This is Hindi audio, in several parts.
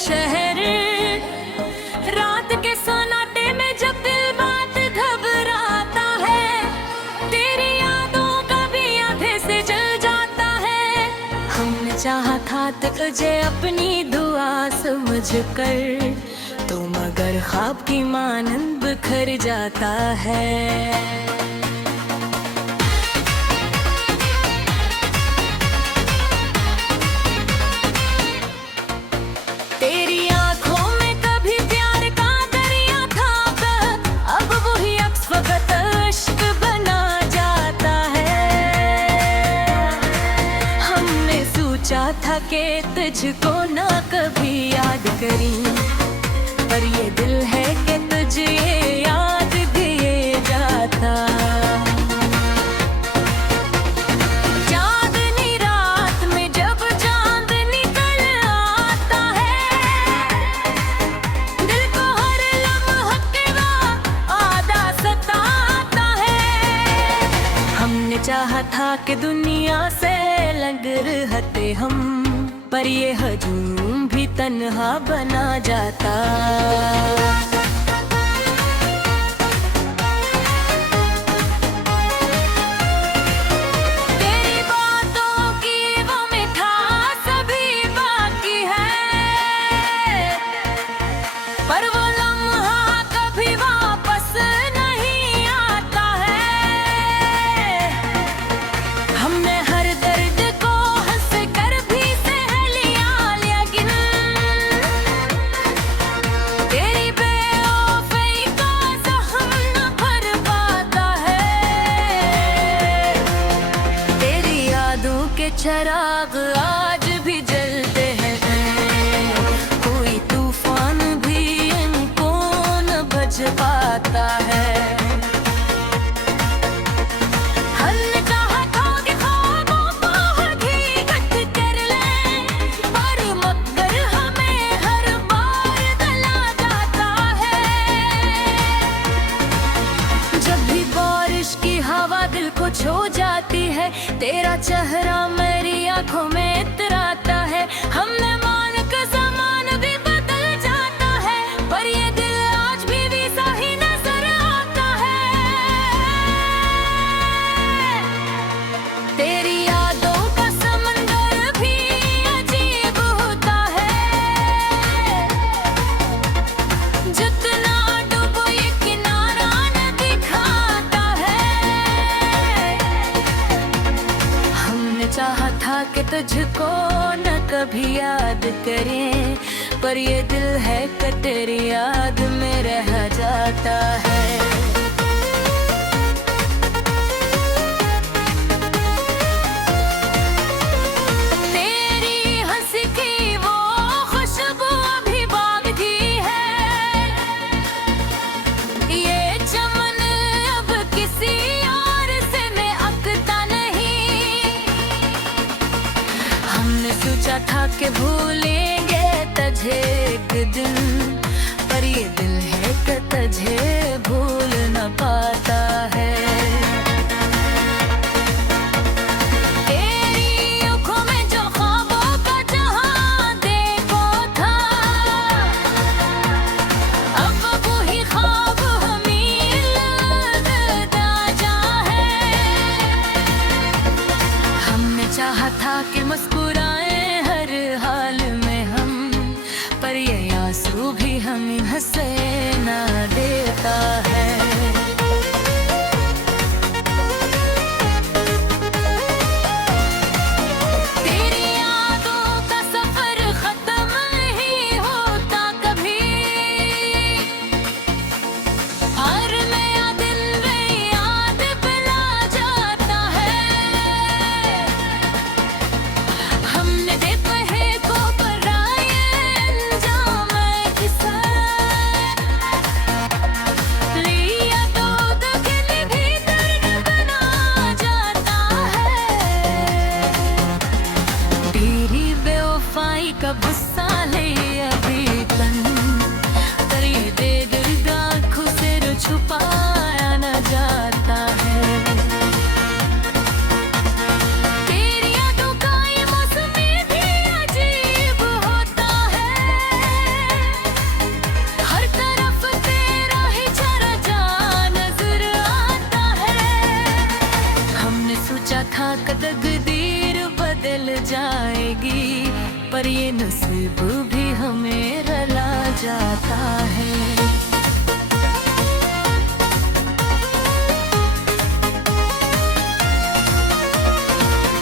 शहर। रात के सन्नाटे में जब दिल बात घबराता है, तेरी यादों का भी आधे से जल जाता है। हमने चाहा था तुझे अपनी दुआ समझ कर, तो मगर ख्वाब की मानंद बिखर जाता है। तेरी आंखों में कभी प्यार का दरिया था, अब वही अक्स वक़्त इश्क बना जाता है। हमने सोचा था कि तुझको ना कभी याद करी, पर ये दिल है कि तुझे याद दिए जाता। चांदनी रात में जब चांद निकल आता है, दिल को हर लम्हा के बाद आधा सताता है। हमने चाहा था कि दुनिया से लग रहते हम, पर ये हजूम भी तन्हा बना जाता। तेरी बातों की वो मिठास अभी बाकी है, पर वो लम्हा कभी वापस नहीं आता है। हमने हर दर्द को हंस कर भी सह लिया, लेकिन तेरी बेवफाई का जख्म न भर पाता है। तेरी यादों के चिराग आज भी जलते हैं, कोई तूफान भी इनको न बच पाता है। हमने चाहा था कि ख्वाबों को हकीकत कर लें, पर मगर हमें हर बार गला जाता है। जब भी बारिश की हवा दिल को छू जाती है, तेरा चेहरा मेरी आंखों में इतराता है। हमने मान का ज़मान भी बदल जाता है, पर ये दिल आज भी वैसा ही नजर आता है। तेरी यादों का समंदर भी अजीब होता है, जितना डूबो ये किनारा न दिखाता है। हमने चाहा था कि तुझको न कभी याद करें, पर ये दिल है कि तेरी याद में रह जाता है। तेरी हंसी की वो खुशबू अभी बाकी है, ये चमन अब किसी और से महकता नहीं। हमने सोचा था कि भूलेंगे तुझे एक दिन, पर ये दिल है कि तुझे भूल न पाता है। तेरी आँखों में जो ख्वाबों का जहां देखो था, अब वही ख्वाब हमें लगता जा है। हमने चाहा था कि मुस्कुराएं हर हाल में हम, पर ये आंसू भी हमें हंसे ना देता है। तेरी यादों का सफर खत्म नहीं होता कभी, हर नया दिन नई याद पिला जाता है। हमने देखा है को पराये अंजाम किसा, लिया तो दिल भी दर्द बना जाता है। तेरी बेवफाई का गुस्सा ले अभी तन, पर ये बेदर्द आँखों से छुपाया न जाता है। तेरी यादों का ये मौसम भी अजीब होता है, तकदीर बदल जाएगी, पर ये नसीब भी हमें रुला जाता है।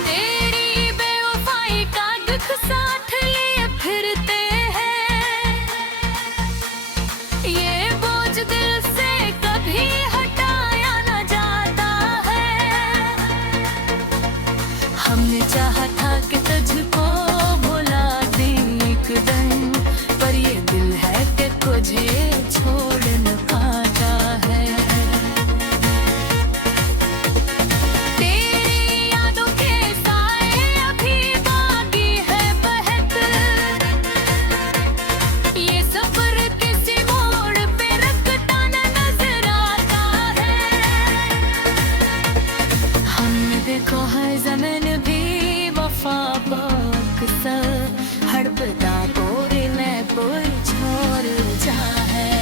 तेरी बेवफाई का दुख साथ लिए फिरते हैं, ये बोझ दिल से कभी हटाया न जाता है। हमने चाहा था कि तुझको भुला दें एक दिन, पर ये दिल है कि तुझे छोड़ न पाता है। तेरी यादों के साए अभी बाकी है बहक, ये सफर किसी मोड़ पे रखता न नजर आता है। हमने देखो है ज़मीन भी वफा अक्सर हड़बड़ा पूरी में कोई छोड़ जा है।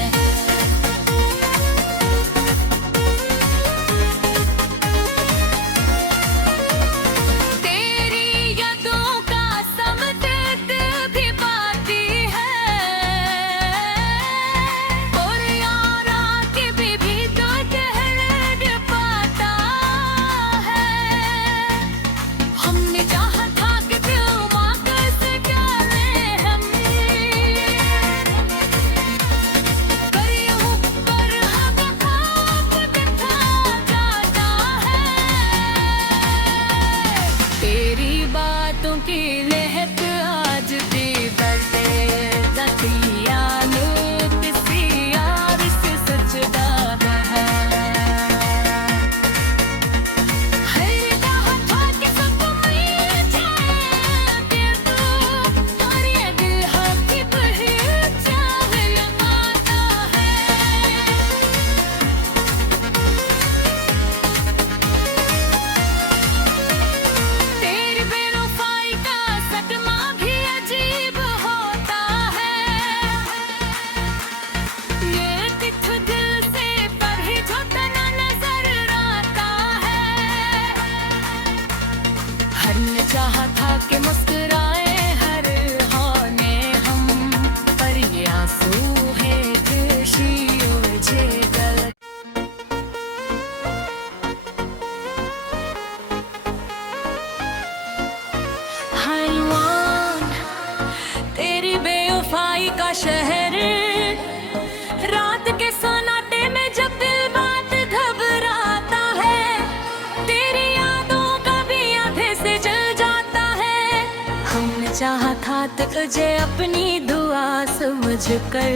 तेरी यादों का समझत भी बाती है, और यारा के भी तो ठहर पाता है। हमने चाहा था कि दिल वापस डाले हम, पर यूं पर हवा खाक बिठा जाता है। तेरी बातों की लहक आज भी बरसे जाती, यानी किसी यार से सच दादा है। हर राह के सब मिल जाए कि तू, और ये दिल हाथी पर चाह लगाता है। तेरी बेवफाई का सदमा भी अजीब होता है, ये तिख दिल से पर ही जो तना नजर आता है। हर ने चाहा था कि मुस्कुराए हर होने हम, पर ये आंसू है खुशियों जे गलत। हरवान तेरी बेवफाई का शहर, रात के सन्नाटे में जब दिल बात घबराता है, तेरी यादों का भी आधे से जल जाता है। हमने चाहा था तुझे अपनी दुआ समझ कर,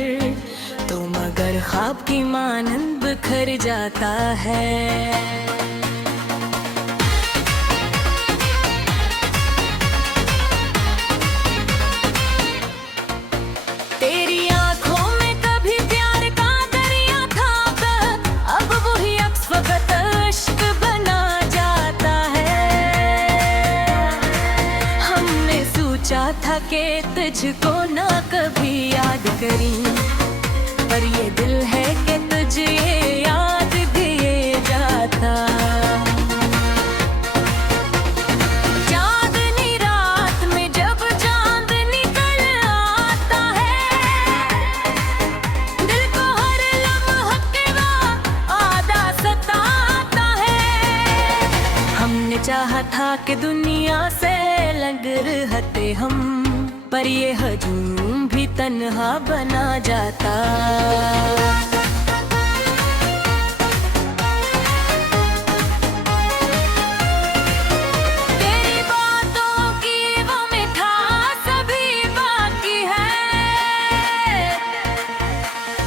तो मगर ख्वाब की मानंद बिखर जाता है। तेरी आंखों में कभी प्यार का दरिया था, अब वही अक्स वक़्त इश्क बना जाता है। हमने सोचा था कि तुझको ना कभी याद करी, पर ये दिल है कि तुझे याद दिए जाता। चांदनी रात में जब चांद निकल आता है, दिल को हर लम्हा के बाद आधा सताता है। हमने चाहा था कि दुनिया से लग रहते हम, पर ये हजूम भी तन्हा बना जाता। तेरी बातों की वो मिठास अभी बाकी है,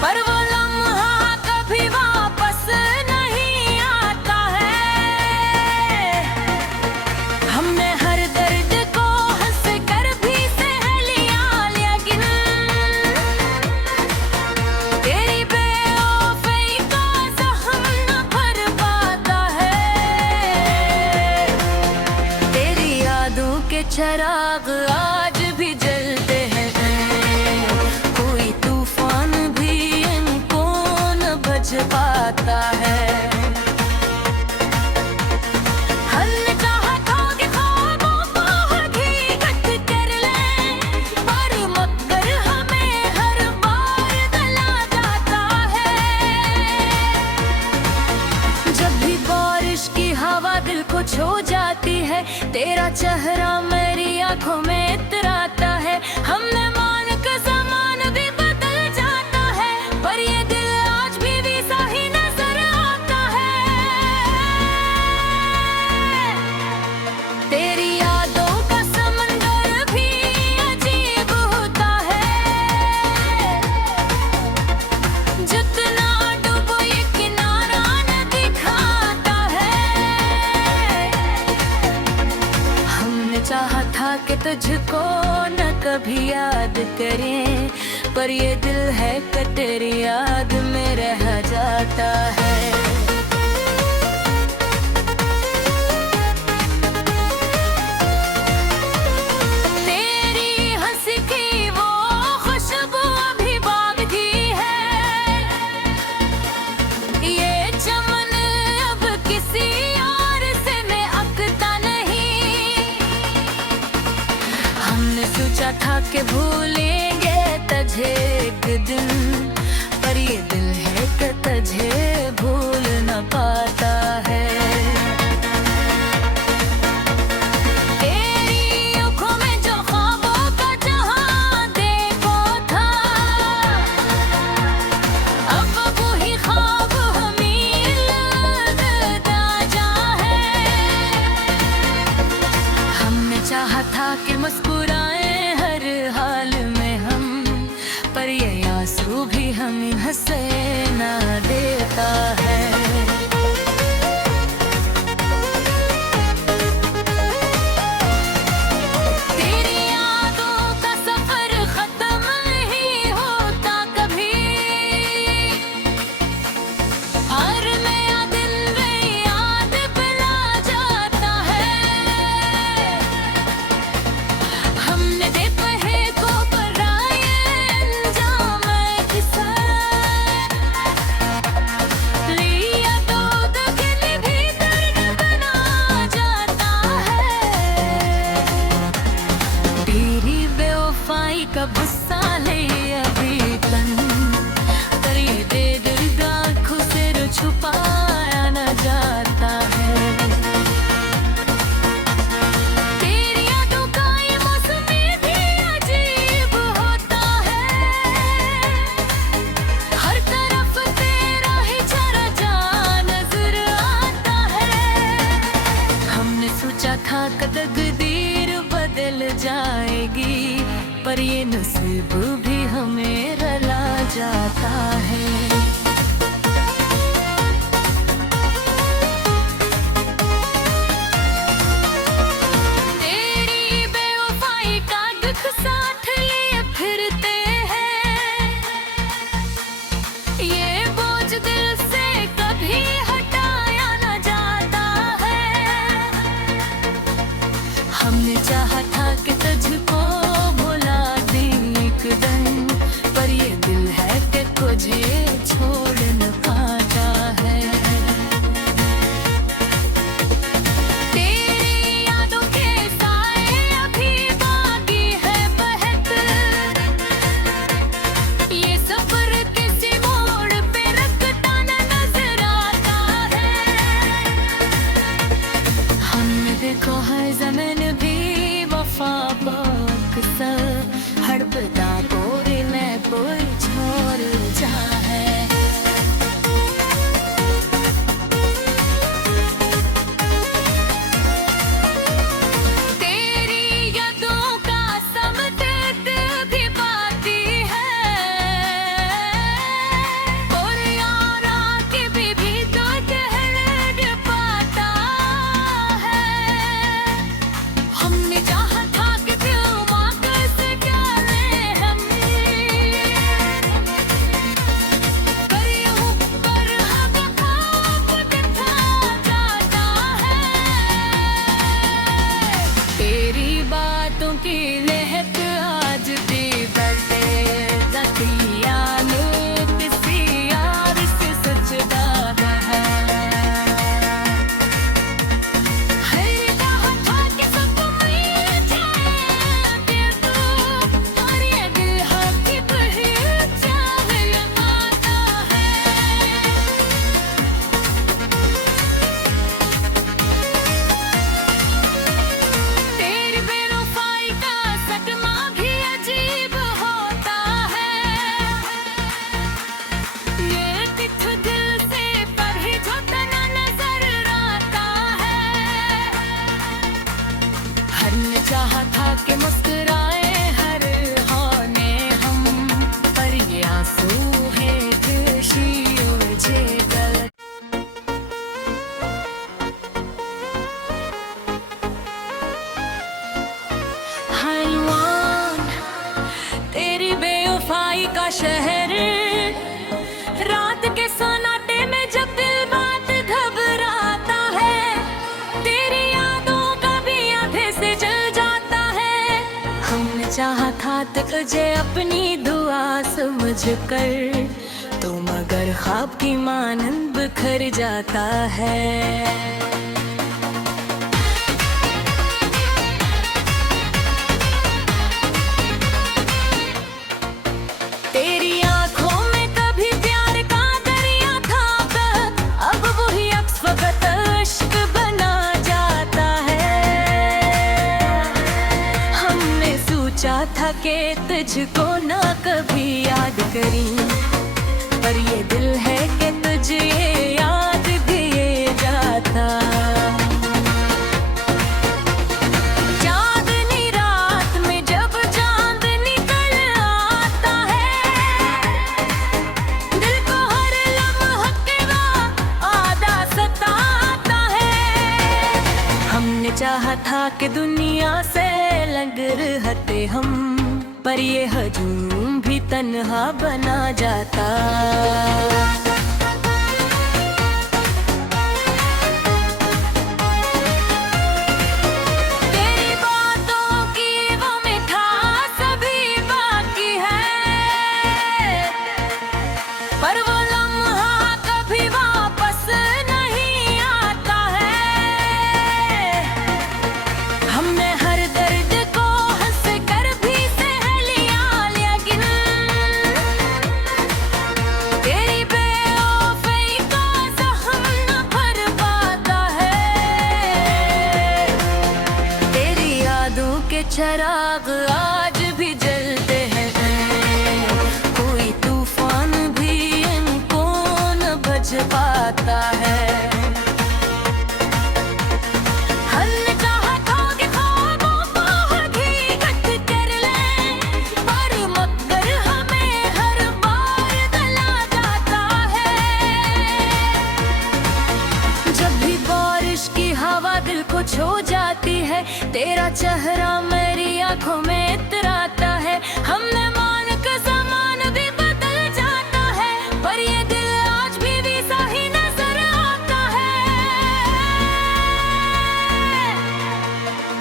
पर वो लम्हा कभी वापस नहीं आता है। हमने हर दर्द को हंस कर भी सह लिया, लेकिन तेरी बेवफाई का जख्म न भर पाता है। तेरी यादों के चिराग आज भी जलते हैं, कोई तूफान भी इनको न बच पाता है। हमने चाहा था कि हो जाती है, तेरा चेहरा मेरी आंखों में इतराता है। हमने मान का सामान भी बदल जाता है, पर ये दिल आज भी वैसा ही नजर आता है। तेरी यादों का समंदर भी अजीब होता है, जितना डूबो ये किनारा न दिखाता है। हमने चाहा था कि तुझको न कभी याद करें, पर ये दिल है कि तेरी याद में रह जाता है। तेरी हंसी की वो खुशबू अभी बाकी है, ये चमन अब किसी और से महकता नहीं। हमने सोचा था कि भूलेंगे तुझे एक दिन, पर ये दिल है कि तुझे भूल न पाता है। तेरी आँखों में जो ख्वाबों का जहां देखो था, अब वही ख्वाब हमें अलविदा है। हमने चाहा था कि मुस्कुराएं हर हाल में हम, पर ये आंसू भी हमें हंसे ना देता है। तेरी यादों का सफर खत्म नहीं होता कभी, हर नया दिन नई याद पिला जाता है। हमने देखा है को पराये अंजाम किसा लिया, तो दिल भी दर्द बना जाता है। तेरी बेवफाई का गुस्सा ले अभी तन, पर ये बेदर्द आँखों से छुपाया न जाता है। तेरी यादों का ये मौसम भी अजीब होता है, हर तरफ तेरा ही चेहरा जा नजर आता है। हमने सोचा था कि तकदीर बदल जाएगी, पर ये नसीब भी हमें रुला जाता है। तेरी बेवफाई का दुख साथ लिए फिरते हैं, ये बोझ दिल से कभी हटाया न जाता है। हमने चाहा था कि तुझको भुला दें एक दिन, पर ये दिल है कि तुझे के मुस्कुराए हर होने हम, पर ये आंसू है खुशियों जे गलत। हलवान तेरी बेवफाई का शहर, रात के सन्नाटे में जब दिल बात घबराता है, तेरी यादों का भी आधे से जल जाता है। हमने चाहा था तुझे अपनी दुआ समझ कर, तो मगर ख्वाब की मानंद बिखर जाता है। तेरी आंखों में कभी प्यार का दरिया था, अब वही अक्स वक़्त इश्क बना जाता है। हमने सोचा था कि तुझको ना कभी याद करी, पर ये दिल है कि तुझे याद दिए जाता। चांदनी रात में जब चांद निकल आता है, दिल को हर लम्हा के बाद आधा सताता है। हमने चाहा था कि दुनिया से लग रहते हम, पर ये हजूम भी तन्हा बना जाता। तेरी बातों की वो मिठास अभी बाकी है, पर वो लम्हा कभी वापस नहीं आता है। हमने हर दर्द को हंस कर भी सह लिया, लेकिन तेरी बेवफाई का जख्म न भर पाता है। तेरी यादों के चिराग आज भी जलते हैं, कोई तूफान भी इनको न बच पाता है। हमने चाहा था कि ख्वाबों को हकीकत कर लें, पर मगर हमें हर बार गला जाता है। जब भी बारिश की हवा दिल को छू जाती है, तेरा चेहरा मेरी आंखों में इतराता है। हमने मान का ज़माना भी बदल जाता है, पर ये दिल आज भी वैसा ही नजर आता है।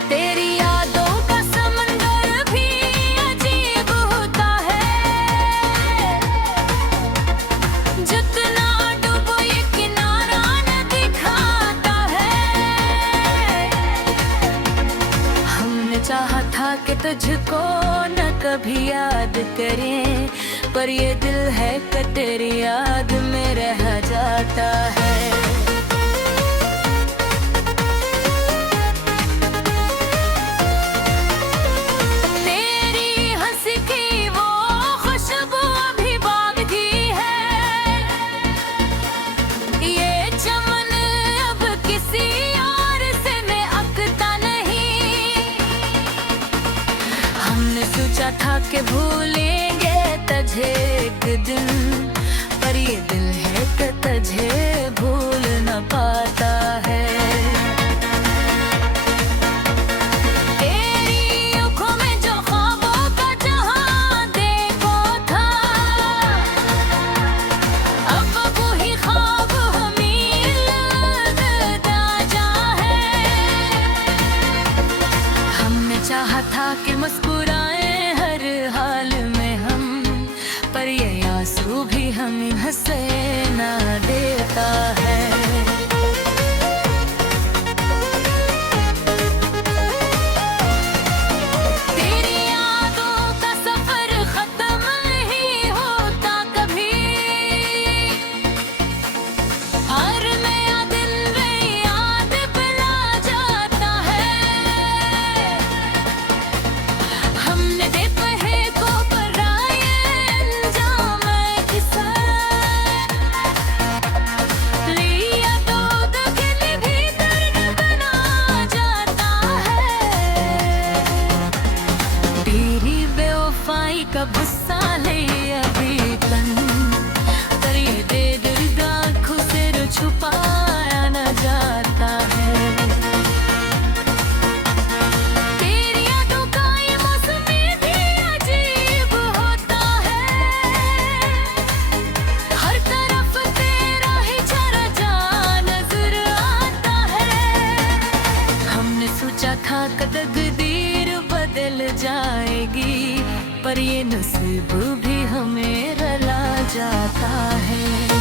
तेरी यादों का समंदर भी अजीब होता है, जितना डूबो ये किनारा न दिखाता है। हमने चाहा था कि तुझको न कभी याद करें, पर ये दिल है कि तेरी याद में रह जाता है। तेरी हंसी की वो खुशबू अभी बाकी है, ये चमन अब किसी और से महकता नहीं। हमने सोचा था कि भूलेंगे तुझे एक दिन, पर ये दिल है कि तुझे भूल न पाता है। तेरी आँखों में जो ख्वाबों का जहां देखो था, अब वही ख्वाब हमें लगता जा है। हमने चाहा था कि मुस्कुराए हर हाल में हम, पर ये आंसू भी हमें हंसे ना देता कब साले अभी तन करिए दे दिल आँखों से जो छुपाया न जाता है। तेरी यादों का ये मौसम भी अजीब होता है, हर तरफ तेरा ही चेहरा जा नजर आता है। हमने सोचा था कि तकदीर बदल जाएगी, पर ये नसीब भी हमें रुला जाता है।